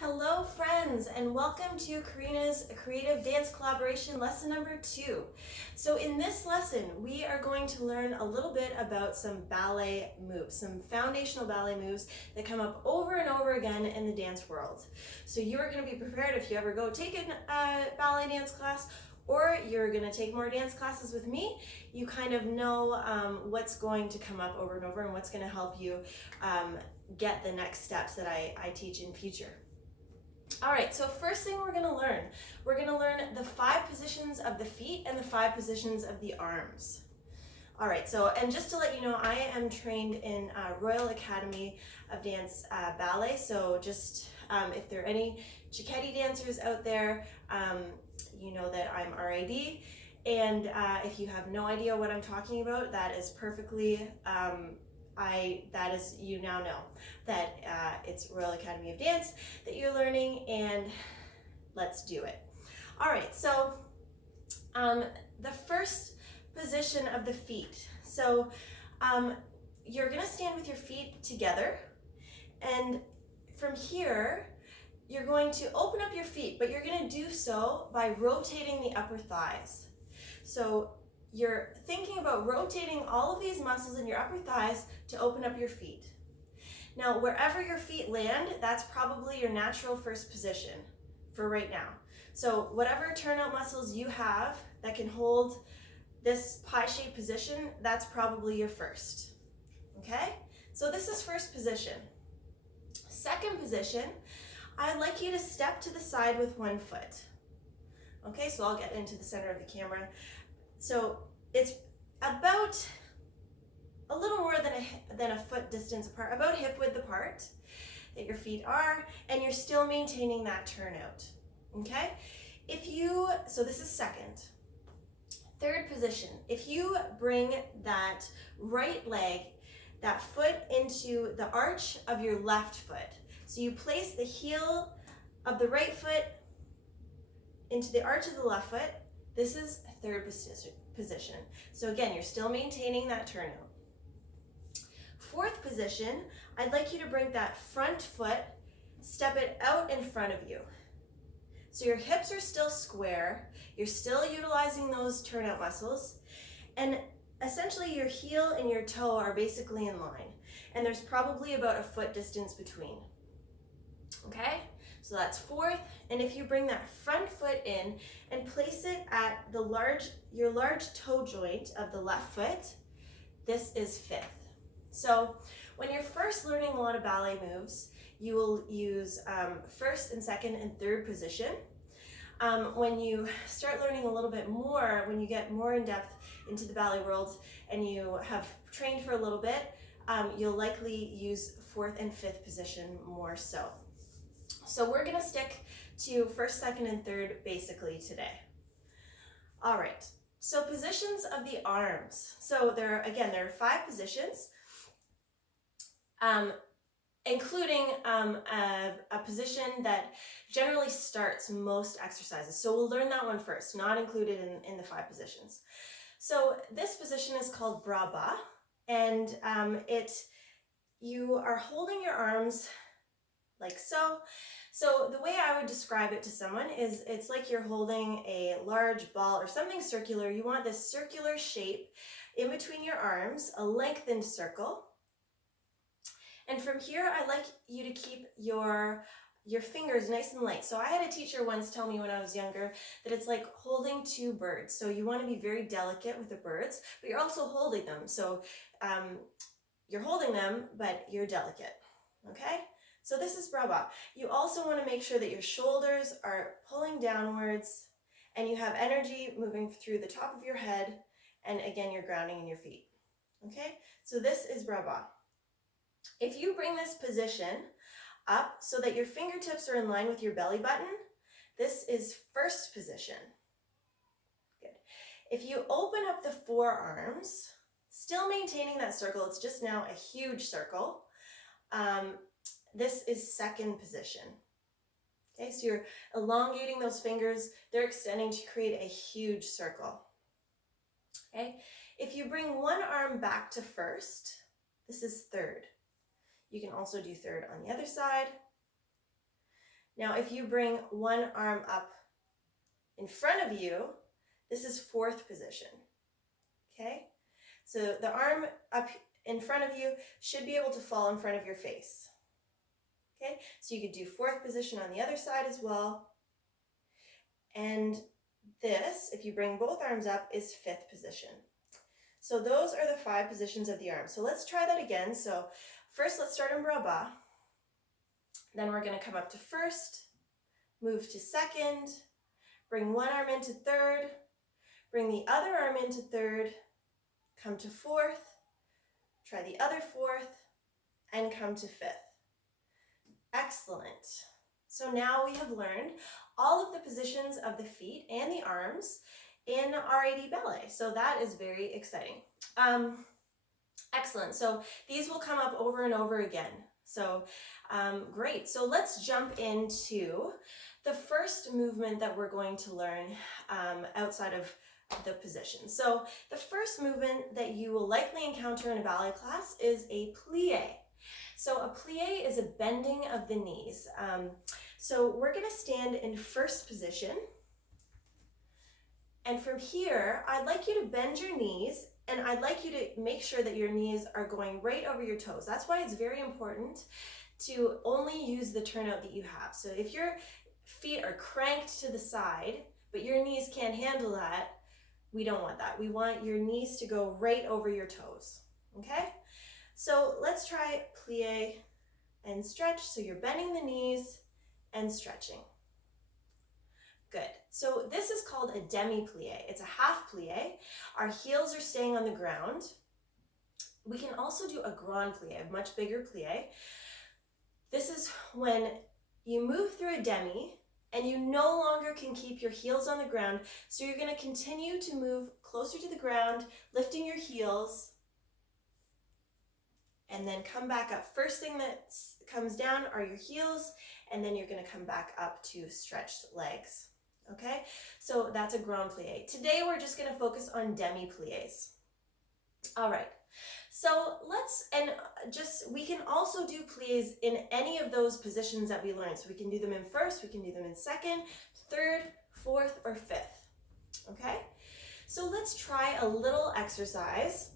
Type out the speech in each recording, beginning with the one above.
Hello friends, and welcome to Karina's Creative Dance Collaboration lesson number 2. So in this lesson, we are going to learn a little bit about some ballet moves, some foundational ballet moves that come up over and over again in the dance world. So you are going to be prepared if you ever go take a ballet dance class, or you're going to take more dance classes with me. You kind of know what's going to come up over and over and what's going to help you get the next steps that I teach in future. All right, so first thing we're gonna learn the 5 positions of the feet and the 5 positions of the arms. All right, so, and just to let you know, I am trained in Royal Academy of Dance Ballet, so just if there are any Cicchetti dancers out there, you know that I'm RAD, and if you have no idea what I'm talking about, that is perfectly, you now know that it's Royal Academy of Dance that you're learning, and let's do it. All right, so the first position of the feet. So you're gonna stand with your feet together, and from here, you're going to open up your feet, but you're gonna do so by rotating the upper thighs. So you're thinking about rotating all of these muscles in your upper thighs to open up your feet. Now, wherever your feet land, that's probably your natural first position for right now. So whatever turnout muscles you have that can hold this pie-shaped position, that's probably your first, okay? So this is first position. Second position, I'd like you to step to the side with one foot. Okay, so I'll get into the center of the camera. So it's about a little more than a foot distance apart, about hip width apart that your feet are, and you're still maintaining that turnout, okay? So this is second. Third position, if you bring that right leg, that foot into the arch of your left foot, so you place the heel of the right foot into the arch of the left foot, this is third position. So again, you're still maintaining that turnout. Fourth position, I'd like you to bring that front foot, step it out in front of you. So your hips are still square, you're still utilizing those turnout muscles, and essentially your heel and your toe are basically in line, and there's probably about a foot distance between. Okay? So that's fourth, and if you bring that front foot in and place it at your large toe joint of the left foot, this is fifth. So when you're first learning a lot of ballet moves, you will use first and second and third position. When you start learning a little bit more, when you get more in depth into the ballet world and you have trained for a little bit, you'll likely use fourth and fifth position more so. So we're gonna stick to first, second, and third basically today. All right, so positions of the arms. So there are 5 positions, including a position that generally starts most exercises. So we'll learn that one first, not included in the 5 positions. So this position is called bras bas, and you are holding your arms like so. So the way I would describe it to someone is it's like you're holding a large ball or something circular. You want this circular shape in between your arms, a lengthened circle. And from here, I'd like you to keep your fingers nice and light. So I had a teacher once tell me when I was younger that it's like holding 2 birds. So you want to be very delicate with the birds, but you're also holding them. So you're holding them, but you're delicate, okay? So this is bras bas. You also want to make sure that your shoulders are pulling downwards and you have energy moving through the top of your head, and again, you're grounding in your feet, okay? So this is bras bas. If you bring this position up so that your fingertips are in line with your belly button, this is first position. Good. If you open up the forearms, still maintaining that circle, it's just now a huge circle, this is second position. Okay, so you're elongating those fingers, they're extending to create a huge circle. Okay, if you bring one arm back to first, this is third. You can also do third on the other side. Now, if you bring one arm up in front of you, this is fourth position, okay? So the arm up in front of you should be able to fall in front of your face, okay? So you could do fourth position on the other side as well. And this, if you bring both arms up, is fifth position. So those are the 5 positions of the arm. So let's try that again. So first, let's start in bras bas. Then we're going to come up to first, move to second, bring one arm into third, bring the other arm into third, come to fourth, try the other fourth, and come to fifth. Excellent. So now we have learned all of the positions of the feet and the arms in RAD Ballet. So that is very exciting. Excellent. So these will come up over and over again. So great. So let's jump into the first movement that we're going to learn outside of the position. So the first movement that you will likely encounter in a ballet class is a plie. So a plie is a bending of the knees. So we're going to stand in first position. And from here, I'd like you to bend your knees, and I'd like you to make sure that your knees are going right over your toes. That's why it's very important to only use the turnout that you have. So if your feet are cranked to the side, but your knees can't handle that, we don't want that. We want your knees to go right over your toes, okay? So let's try plie and stretch. So you're bending the knees and stretching. Good. So this is called a Demi plie. It's a half plie. Our heels are staying on the ground. We can also do a grand plie, a much bigger plie. This is when you move through a demi and you no longer can keep your heels on the ground. So you're going to continue to move closer to the ground, lifting your heels, and then come back up. First thing that comes down are your heels, and then you're going to come back up to stretched legs. Okay, so that's a grand plie. Today we're just going to focus on demi plies. All right, so we can also do plies in any of those positions that we learned. So we can do them in first, we can do them in second, third, fourth, or fifth. Okay, so let's try a little exercise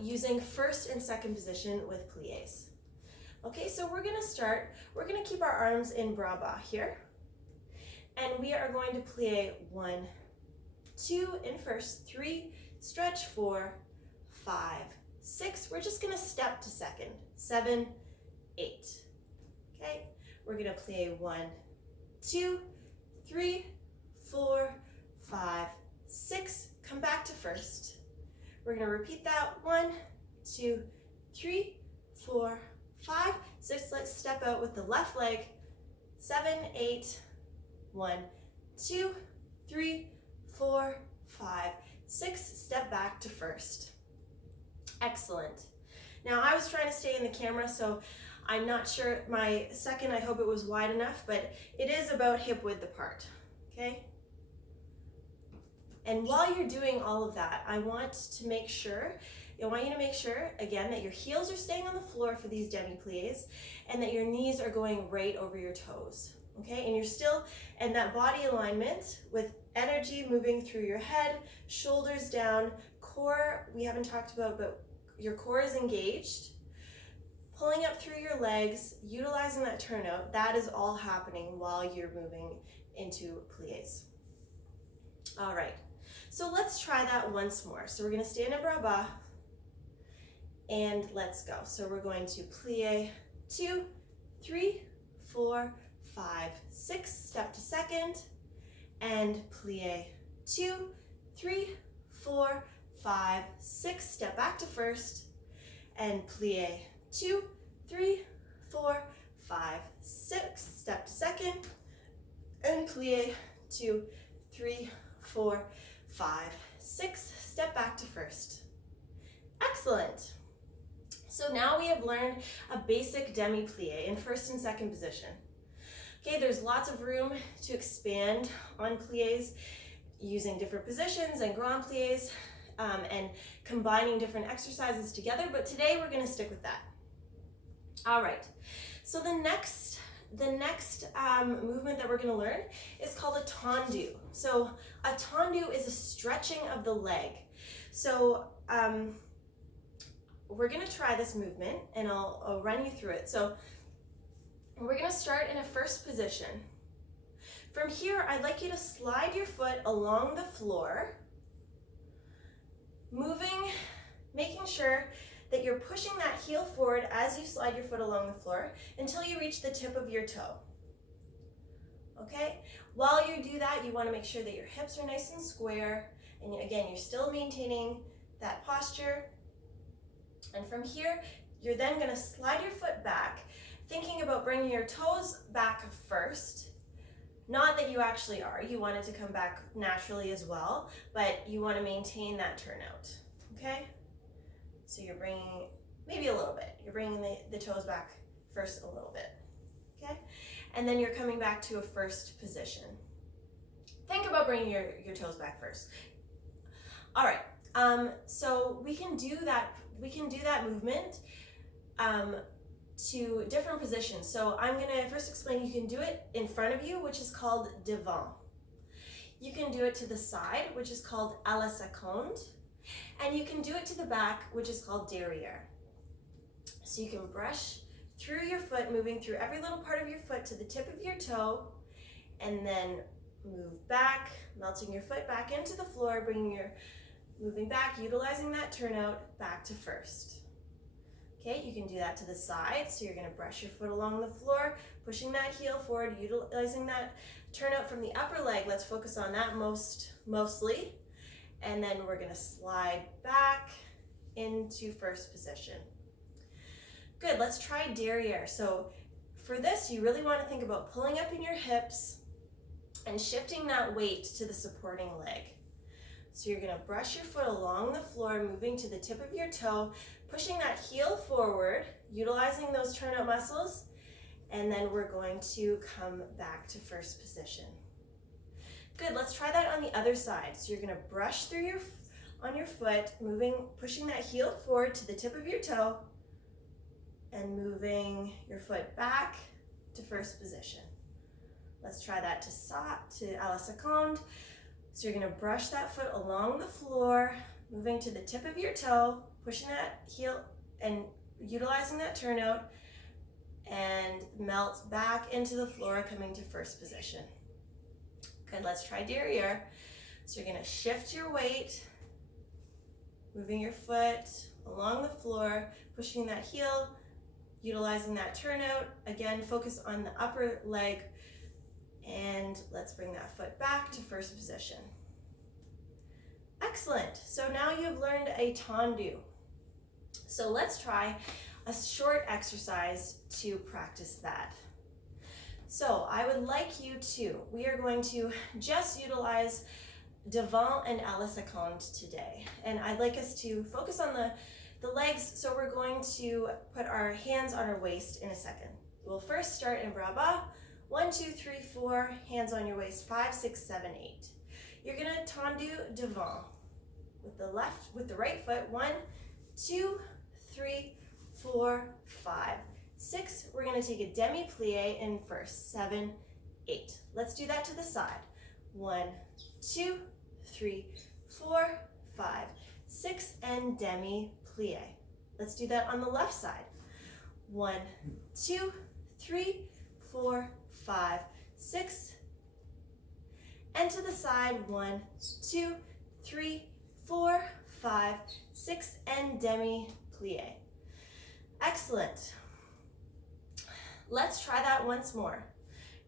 using first and second position with plies. Okay, so we're going to keep our arms in bras bas here. And we are going to plie 1, 2 in first, 3, stretch 4, 5, 6. We're just going to step to second, 7, 8. Okay, we're going to plie 1, 2, 3, 4, 5, 6. Come back to first. We're going to repeat that 1, 2, 3, 4, 5, 6. Let's step out with the left leg, 7, 8. 1, 2, 3, 4, 5, 6. Step back to first. Excellent. Now I was trying to stay in the camera, so I'm not sure my second, I hope it was wide enough, but it is about hip width apart, okay? And while you're doing all of that, I want you to make sure, again, that your heels are staying on the floor for these demi plies and that your knees are going right over your toes. Okay, and you're still in that body alignment with energy moving through your head, shoulders down, core we haven't talked about, but your core is engaged, pulling up through your legs, utilizing that turnout. That is all happening while you're moving into plies. All right, so let's try that once more. So we're going to stand in bras bas and let's go. So we're going to plie 2, 3, 4, 5, 6, step to second, and plie 2, 3, 4, 5, 6, step back to first, and plie 2, 3, 4, 5, 6, step to second, and plie 2, 3, 4, 5, 6, step back to first. Excellent. So now we have learned a basic demi plie in first and second position. Okay, there's lots of room to expand on plies using different positions and grand plies and combining different exercises together, but today we're going to stick with that. All right, so the next the next movement that we're going to learn is called a tendu. So a tendu is a stretching of the leg. So we're going to try this movement, and I'll run you through it. So we're going to start in a first position. From here, I'd like you to slide your foot along the floor, making sure that you're pushing that heel forward as you slide your foot along the floor until you reach the tip of your toe. Okay? While you do that, you want to make sure that your hips are nice and square, and again, you're still maintaining that posture. And from here, you're then going to slide your foot back, thinking about bringing your toes back first. Not that you actually are, you want it to come back naturally as well, but you want to maintain that turnout, okay? So you're bringing, maybe a little bit, you're bringing the toes back first a little bit, okay? And then you're coming back to a first position. Think about bringing your toes back first. All right, so we can do that movement to different positions. So I'm gonna first explain, you can do it in front of you, which is called devant. You can do it to the side, which is called à la seconde. And you can do it to the back, which is called derrière. So you can brush through your foot, moving through every little part of your foot to the tip of your toe, and then move back, melting your foot back into the floor, moving back, utilizing that turnout back to first. Okay, you can do that to the side, so you're going to brush your foot along the floor, pushing that heel forward, utilizing that turnout from the upper leg. Let's focus on that mostly. And then we're going to slide back into first position. Good, let's try derrière. So for this, you really want to think about pulling up in your hips and shifting that weight to the supporting leg. So you're going to brush your foot along the floor, moving to the tip of your toe, pushing that heel forward, utilizing those turnout muscles, and then we're going to come back to first position. Good, let's try that on the other side. So you're going to brush through on your foot, pushing that heel forward to the tip of your toe, and moving your foot back to first position. Let's try that to à la seconde. So you're going to brush that foot along the floor, moving to the tip of your toe, pushing that heel and utilizing that turnout, and melt back into the floor, coming to first position. Good, let's try derrière. So you're going to shift your weight, moving your foot along the floor, pushing that heel, utilizing that turnout. Again, focus on the upper leg, and let's bring that foot back to first position. Excellent. So now you've learned a tendu. So let's try a short exercise to practice that. So I would like we are going to just utilize devant and à la seconde today. And I'd like us to focus on the legs. So we're going to put our hands on our waist in a second. We'll first start in bras bas. 1, 2, 3, 4, hands on your waist, 5, 6, 7, 8. You're gonna tendu devant with the right foot. 1, 2, 3, 4, 5, 6. We're gonna take a demi plie in first, 7, 8. Let's do that to the side. 1, 2, 3, 4, 5, 6, and demi plie. Let's do that on the left side. 1, 2, 3, 4, 5, 6, and to the side, 1, 2, 3, 4, 5, 6, and demi plie. Excellent. Let's try that once more.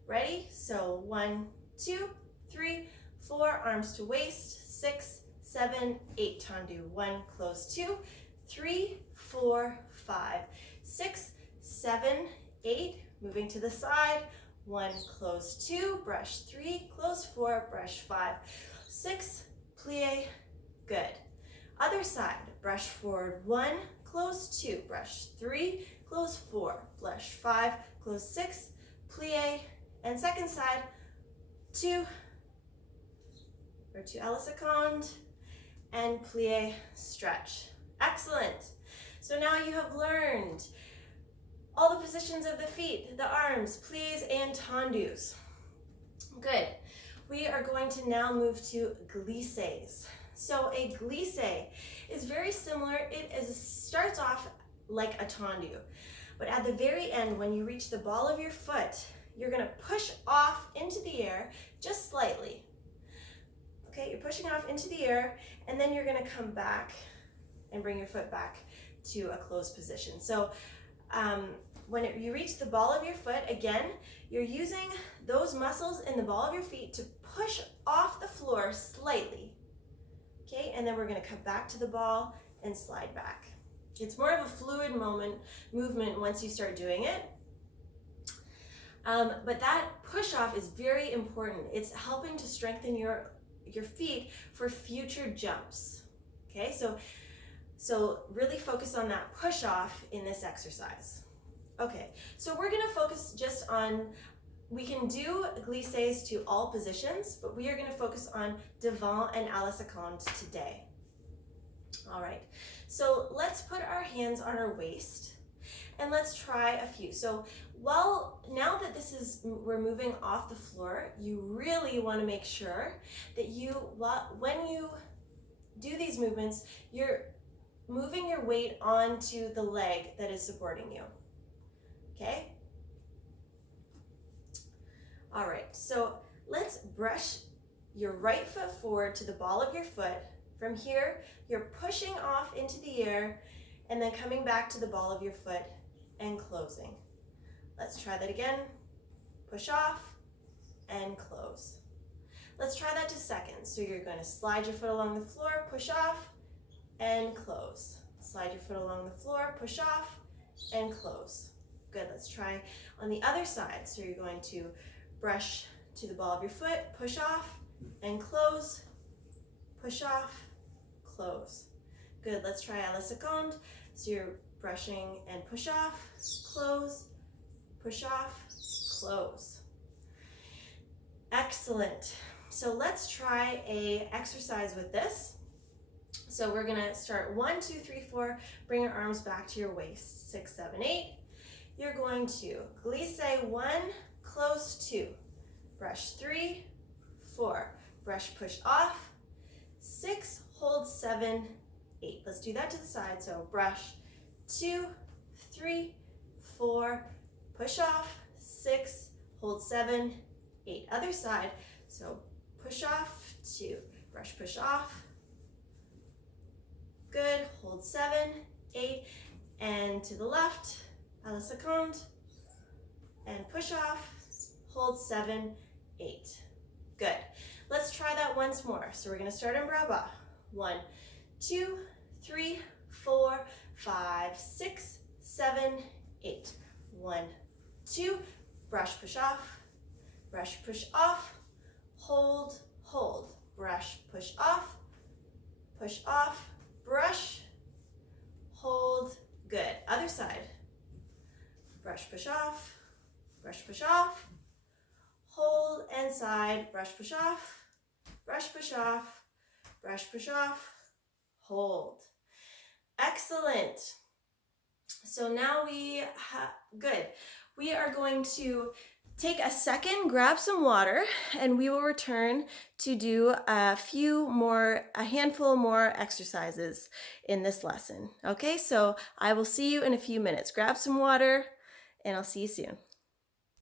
Ready? So 1, 2, 3, 4, arms to waist, 6, 7, 8, tendu. 1, close, 2, 3, 4, 5, 6, 7, 8, moving to the side. 1, close, 2, brush 3, close 4, brush 5, 6, plie, good. Other side, brush forward 1, close 2, brush 3, close 4, brush 5, close 6, plie, and second side, 2, or to à la seconde, and plie, stretch. Excellent. So now you have learned All the positions of the feet, the arms, plies and tendus. Good. We are going to now move to glissades. So a glissade is very similar. Starts off like a tendu, but at the very end, when you reach the ball of your foot, you're going to push off into the air just slightly. Okay, you're pushing off into the air, and then you're going to come back and bring your foot back to a closed position. So when you reach the ball of your foot, again, you're using those muscles in the ball of your feet to push off the floor slightly. Okay, and then we're going to come back to the ball and slide back. It's more of a fluid movement once you start doing it. But that push off is very important. It's helping to strengthen your feet for future jumps. Okay, so really focus on that push off in this exercise. Okay, so we're gonna focus just on, we can do glissades to all positions, but we are gonna focus on devant and à la seconde today. All right, so let's put our hands on our waist and let's try a few. So now that we're moving off the floor, you really want to make sure that when you do these movements, you're moving your weight onto the leg that is supporting you. Okay? All right, so let's brush your right foot forward to the ball of your foot. From here, you're pushing off into the air and then coming back to the ball of your foot and closing. Let's try that again. Push off and close. Let's try that to seconds. So you're going to slide your foot along the floor, push off and close. Slide your foot along the floor, push off and close. Good, let's try on the other side. So you're going to brush to the ball of your foot, push off and close, push off, close. Good, let's try à la seconde. So you're brushing and push off, close, push off, close. Excellent. So let's try an exercise with this. So we're gonna start 1, 2, 3, 4, bring your arms back to your waist, 6, 7, 8. You're going to glissade 1, close 2, brush 3, 4, brush push off, 6, hold 7, 8. Let's do that to the side. So brush 2, 3, 4, push off, 6, hold 7, 8. Other side. So push off, 2, brush push off. Good, hold 7, 8, and to the left, à la seconde, and push off, hold 7, 8. Good. Let's try that once more. So we're going to start in bras bas. 1, 2, 3, 4, 5, 6, 7, 8. 1, 2, brush push off, hold, hold, brush push off, brush, hold, good. Other side. Brush push off, hold and side, brush push off, hold. Excellent. So now good. We are going to take a second, grab some water, and we will return to do a handful more exercises in this lesson. Okay, so I will see you in a few minutes. Grab some water, and I'll see you soon.